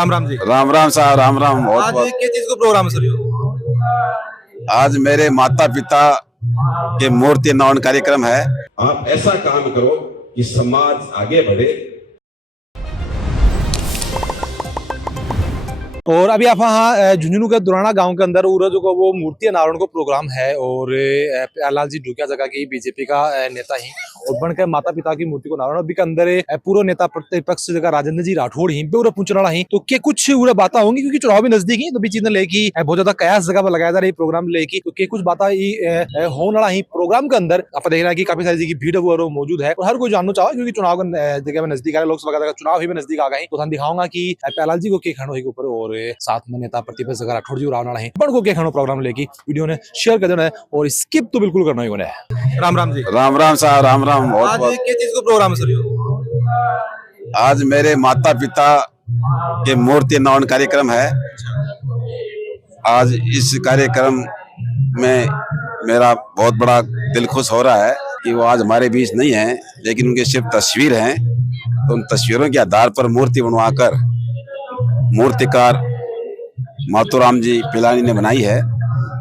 राम राम जी। राम राम साहब, राम राम। बहुत आज बहुत किस चीज को प्रोग्राम है सर ये? आज मेरे माता पिता के मूर्ति नवन कार्यक्रम है। आप ऐसा काम करो कि समाज आगे बढ़े। और अभी आप वहाँ झुंझुनू के दुराना गांव के अंदर जो वो मूर्ति अनावरण को प्रोग्राम है और प्यारलाल जी ढूकिया जगह की बीजेपी का नेता ही और बनकर माता पिता की मूर्ति को अनावरण अभी के अंदर पूर्व नेता प्रतिपक्ष जगह राजेंद्र जी राठौड़ ही पूरा पूछना ही तो के कुछ बातें होंगी क्योंकि चुनाव भी नजदीक ही तो भी चीजें लेकी बहुत ज्यादा कयास जगह पर लगाया जा रही प्रोग्राम लेकी तो के कुछ बातें होने ही प्रोग्राम के अंदर आप देख रहे हैं कि काफी सारी की भीड़ वो मौजूद है और हर कोई जानना चाहो क्योंकि चुनाव जगह में नजदीक आ रहा लोकसभा का चुनाव भी नजदीक आ गए तो दिखाऊंगा की प्यारलाल जी को के खड़ो के ऊपर और साथ में नेता प्रतिपक्ष राठौड़ जी रावण है बड़ को के खड़ो प्रोग्राम लेके वीडियो ने शेयर कर देना है और स्किप तो बिल्कुल करना ही होना है। राम राम जी। राम राम साहब, राम राम। बहुत आज बहुत किस चीज को प्रोग्राम है सर ये? आज मेरे माता पिता के मूर्ति नवन कार्यक्रम है। आज इस कार्यक्रम में मेरा बहुत बड़ा दिल खुश हो रहा है कि वो आज हमारे बीच नहीं है लेकिन उनके सिर्फ तस्वीर हैं तो उन तस्वीरों के आधार पर मूर्ति बनवाकर मूर्तिकार मातूराम जी पिलानी ने बनाई है।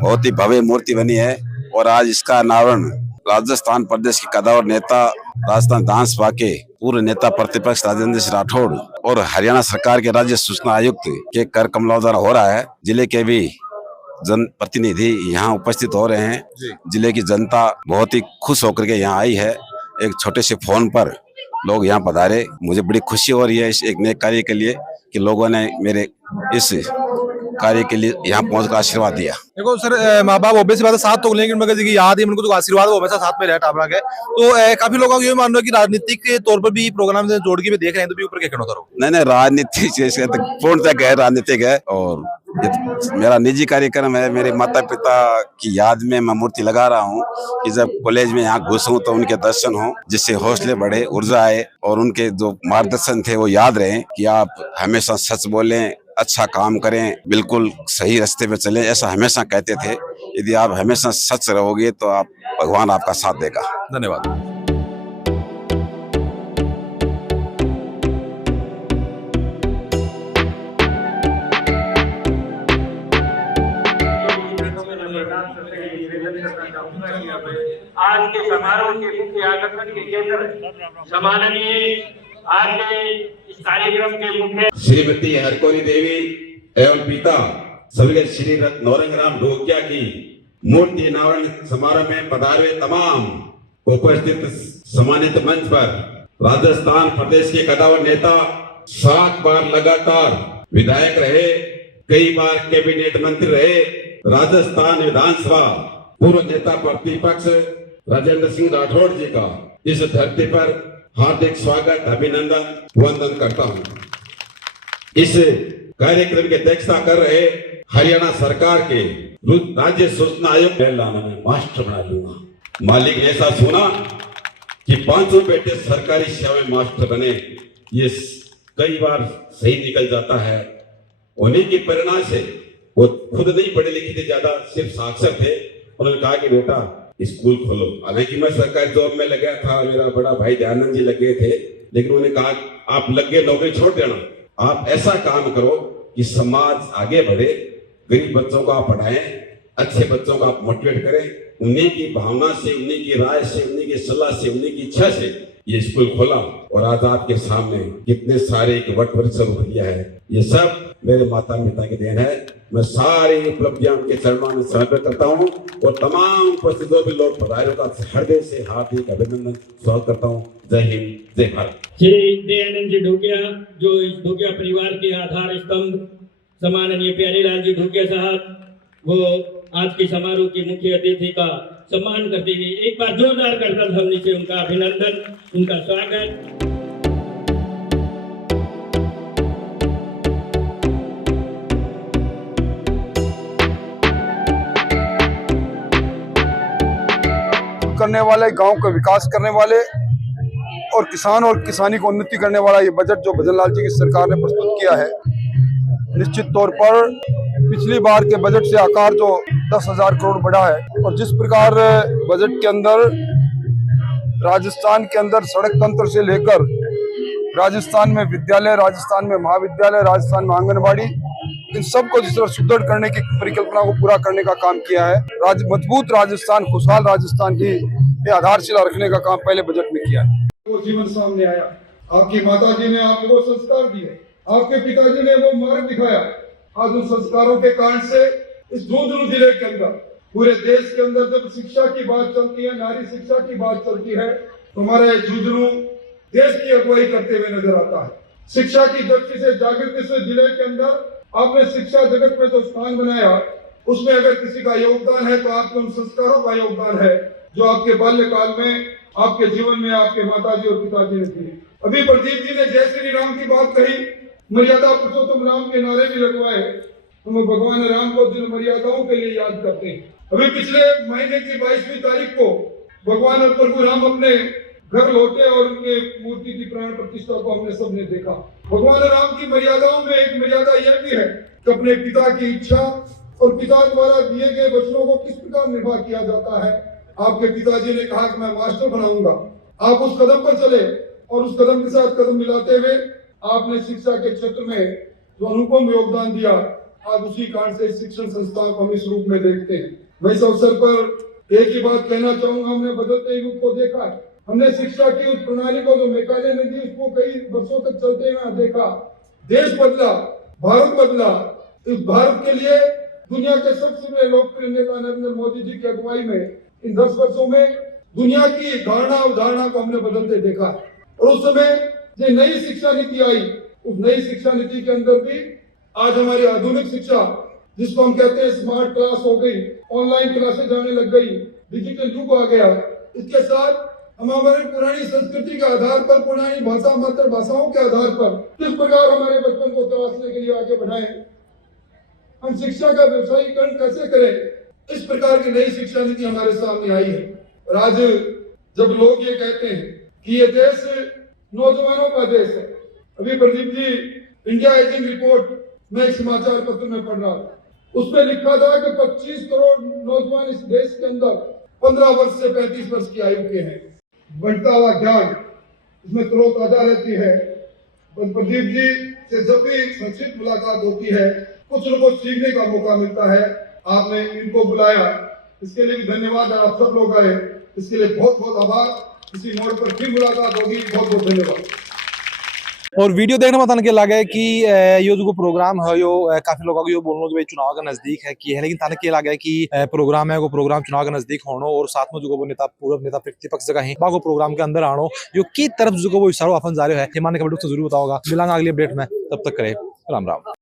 बहुत ही भव्य मूर्ति बनी है और आज इसका अनावरण राजस्थान प्रदेश के कदावर नेता राजस्थान विधानसभा के पूर्व नेता प्रतिपक्ष राजेंद्र सिंह राठौड़ और हरियाणा सरकार के राज्य सूचना आयुक्त के कर कमलाव द्वारा हो रहा है। जिले के भी जन प्रतिनिधि यहाँ उपस्थित हो रहे हैं। जिले की जनता बहुत ही खुश होकर के यहाँ आई है। एक छोटे से फोन पर लोग यहाँ पधारे। मुझे बड़ी खुशी हो रही है इस एक नए कार्य के लिए कि लोगों ने मेरे इस कार्य के लिए यहाँ पहुंचकर आशीर्वाद दिया। देखो सर माँ बाप ऑब्वियस बात है साथ तो लेकिन मगर जी याद है उनको तो आशीर्वाद वो हमेशा साथ में रहे टाबरा के तो काफी लोगों को ये मान रहे हो कि राजनीतिक के तौर पर भी प्रोग्राम से जोड़ के भी देख रहे हैं तो भी ऊपर क्या कहना करो? नहीं, राजनीतिक पूर्णतः है, राजनीतिक है और मेरा निजी कार्यक्रम है। मेरे माता पिता की याद में मैं मूर्ति लगा रहा हूँ कि जब कॉलेज में यहाँ घुसूं तो उनके दर्शन हो जिससे हौसले बढ़े, ऊर्जा आए और उनके जो मार्गदर्शन थे वो याद रहे कि आप हमेशा सच बोलें, अच्छा काम करें, बिल्कुल सही रास्ते पे चलें, ऐसा हमेशा कहते थे। यदि आप हमेशा सच रहोगे तो आप भगवान आपका साथ देगा। धन्यवाद। आज के समारोह के मुख्य आकर्षण के केंद्र सम्माननीय आज के इस कार्यक्रम के मुख्य श्रीमती हरकोरी देवी एवं पिता स्वर्गीय श्री नौरंगराम ढोकिया की मूर्ति अनावरण समारोह में पधारे तमाम उपस्थित सम्मानित मंच पर राजस्थान प्रदेश के कदावर नेता 7 बार लगातार विधायक रहे, कई बार कैबिनेट मंत्री रहे, राजस्थान विधानसभा पूर्व नेता प्रतिपक्ष राजेंद्र सिंह राठौड़ जी का इस धरती पर हार्दिक स्वागत, अभिनंदन, वंदन करता हूं। इस कार्यक्रम की अध्यक्षता कर रहे हरियाणा सरकार के राज्य सूचना आयुक्त में मास्टर बना लूंगा। मालिक ने ऐसा सुना कि 500 बेटे सरकारी सेवा में मास्टर बने, ये कई बार सही निकल जाता है। उन्हीं की प्रेरणा से वो खुद नहीं पढ़े लिखे थे, ज्यादा सिर्फ साक्षर थे। उन्होंने कहा कि बेटा स्कूल खोलो। हालांकि मैं सरकारी जॉब में लगा था, मेरा बड़ा भाई दयानंद जी लगे थे, लेकिन उन्होंने कहा आप लगे नौकरी छोड़ देना, आप ऐसा काम करो कि समाज आगे बढ़े, गरीब बच्चों को आप पढ़ाएं, अच्छे बच्चों को आप मोटिवेट करें। उन्हीं की भावना से, उन्हीं की राय से, उन्हीं की सलाह से, उन्हीं की इच्छा से ये स्कूल खोला और आज आपके सामने कितने सारे एक वट वृक्ष रूप दिया है। ये सब मेरे माता पिता की देन है। मैं सारी उपलब्धियां उनके चरणों में समर्पित करता हूं और तमाम उपस्थित जो भी लोग पधारे का हृदय से हार्दिक अभिनंदन स्वागत करता हूं। जय हिंद, जय भारत। श्री दयानंद जी ढोकिया जो इस ढोकिया परिवार के आधार स्तंभ सम्माननीय प्यारेलाल जी ढोकिया साहब, वो आज के समारोह के मुख्य अतिथि का सम्मान करते हुए एक बार जोरदार करतल ध्वनि से उनका अभिनंदन, उनका स्वागत। करने वाले, गांव का विकास करने वाले और किसान और किसानी को उन्नति करने वाला ये बजट जो भजन लाल जी की सरकार ने प्रस्तुत किया है, निश्चित तौर पर पिछली बार के बजट से आकार जो 10,000 करोड़ बढ़ा है और जिस प्रकार बजट के अंदर राजस्थान के अंदर सड़क तंत्र से लेकर राजस्थान में विद्यालय, राजस्थान में महाविद्यालय, राजस्थान में आंगनबाड़ी, इन सबको जिस तरह सुदृढ़ करने की परिकल्पना को पूरा करने का काम किया है। मजबूत राजस्थान, खुशहाल राजस्थान की ये आधारशिला रखने का काम पहले बजट में किया है। वो जीवन सामने आया, आपकी माता जी ने आपको वो संस्कार दिए, आपके पिताजी ने वो मार्ग दिखाया। आज उन संस्कारों के कारण से इस झुंझुनू जिले के अंदर, पूरे देश के अंदर जब शिक्षा की बात चलती है, नारी शिक्षा की बात चलती है, तो हमारा ये झुंझुनू देश की अगुवाई करते हुए नजर आता है। शिक्षा की दृष्टि से, जागृति से जिले के अंदर आपने शिक्षा जगत में जो स्थान बनाया, उसमें अगर किसी का योगदान है तो आपके उन संस्कारों का योगदान है जो आपके बाल्यकाल में, आपके जीवन में आपके माताजी और पिताजी ने दिए। अभी प्रदीप जी ने जय श्री राम की बात कही, मर्यादा पुरुषोत्तम राम के नारे भी लगवाए। हम भगवान राम को जिन मर्यादाओं के लिए याद करते हैं। अभी पिछले महीने की 22वीं तारीख को भगवान और प्रभु राम अपने घर लौटे और उनके मूर्ति की प्राण प्रतिष्ठा को हमने सबने देखा। भगवान राम की मर्यादाओं में एक मर्यादा यह भी है कि अपने पिता की इच्छा और पिता द्वारा दिए गए वचनों को किस प्रकार निर्वाह किया जाता है। आपके पिताजी ने कहा कि मैं मास्टर बनाऊंगा, आप उस कदम पर चले और उस कदम के साथ कदम मिलाते हुए आपने शिक्षा के क्षेत्र में जो अनुपम योगदान दिया, आज उसी कारण से शिक्षण संस्थान को हम इस रूप में देखते हैं। मैं इस अवसर पर एक ही बात कहना चाहूंगा, हमने बदलते युग को देखा है, हमने शिक्षा की उस प्रणाली को जो मेकाले ने दी उसको कई वर्षों तक चलते हुए देखा। देश बदला, भारत बदला। इस भारत के लिए दुनिया के सबसे बड़े लोकप्रिय नेता नरेंद्र मोदी जी की अगुवाई में इन 10 वर्षों में दुनिया की धारणा अवधारणा को हमने बदलते देखा। और उस समय जो नई शिक्षा नीति आई, उस नई शिक्षा नीति के अंदर भी आज हमारी आधुनिक शिक्षा, जिसको हम कहते हैं स्मार्ट क्लास हो गई, ऑनलाइन क्लासेज आने लग गई, डिजिटल युग आ गया। इसके साथ हम हमारी पुरानी संस्कृति के आधार पर, पुरानी भाषा, मातृभाषाओं के आधार पर किस प्रकार हमारे बचपन को तराशने के लिए आगे बढ़ाएं, हम शिक्षा का व्यवसायीकरण कैसे करें, इस प्रकार की नई शिक्षा नीति हमारे सामने आई है। और आज जब लोग ये कहते हैं कि ये देश नौजवानों का देश है, अभी Pradeep ji India ageing report मैं एक समाचार पत्र में पढ़ रहा था, उसमें लिखा था कि 25 करोड़ नौजवान इस देश के अंदर 15 वर्ष से 35 वर्ष की आयु के हैं। बढ़ता हुआ ज्ञान इसमें तरोताजा रहती है। प्रदीप जी से जब भी संक्षिप्त मुलाकात होती है, कुछ न कुछ सीखने का मौका मिलता है। आपने इनको बुलाया, इसके लिए भी धन्यवाद। आप सब लोग आए, इसके लिए बहुत बहुत आभार। इसी मोड़ पर फिर मुलाकात होगी, बहुत बहुत धन्यवाद। और वीडियो देखने में तन के लगे कि यो जो प्रोग्राम है यो काफी लोगों को यो बोलनो कि चुनाव का नजदीक है कि है, लेकिन तन के लगे कि प्रोग्राम है वो प्रोग्राम चुनाव का नजदीक होनो और साथ में जो वो नेता पूर्व नेता प्रतिपक्ष जगह है बाको प्रोग्राम के अंदर आनो यो की तरफ जो वो इशारो अपन जा रहे है हिमाने कमेटी से जरूर बताओगा। मिलांगा अगली अपडेट में, तब तक करे राम राम।